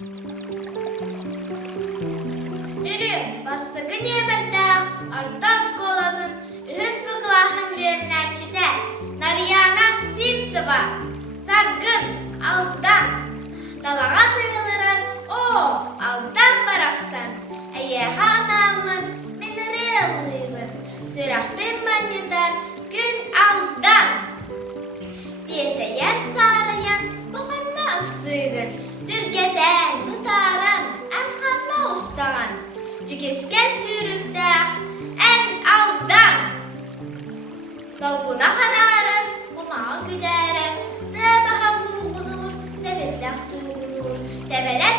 Ürüm, bastıkın yemirtağ, arda skoladın, ühüz bıklahın verinəçide, Narıйаана Сивцева, sargın, Aldan, dalağa tığılırın, o, Aldan baraqsan, əyeğə anamın, minerallıyımın, sürah bir manyetar, gün Aldan. Diyeteyen sarayan, boğanla ıksıgın, dürgeden, mutaran, elhanla ustağın, cükisken sürüktağ, en Aldan. Dalguna hararın, bumağa gülerən, təbəha buğunur, səbirləq suğunur, təbələ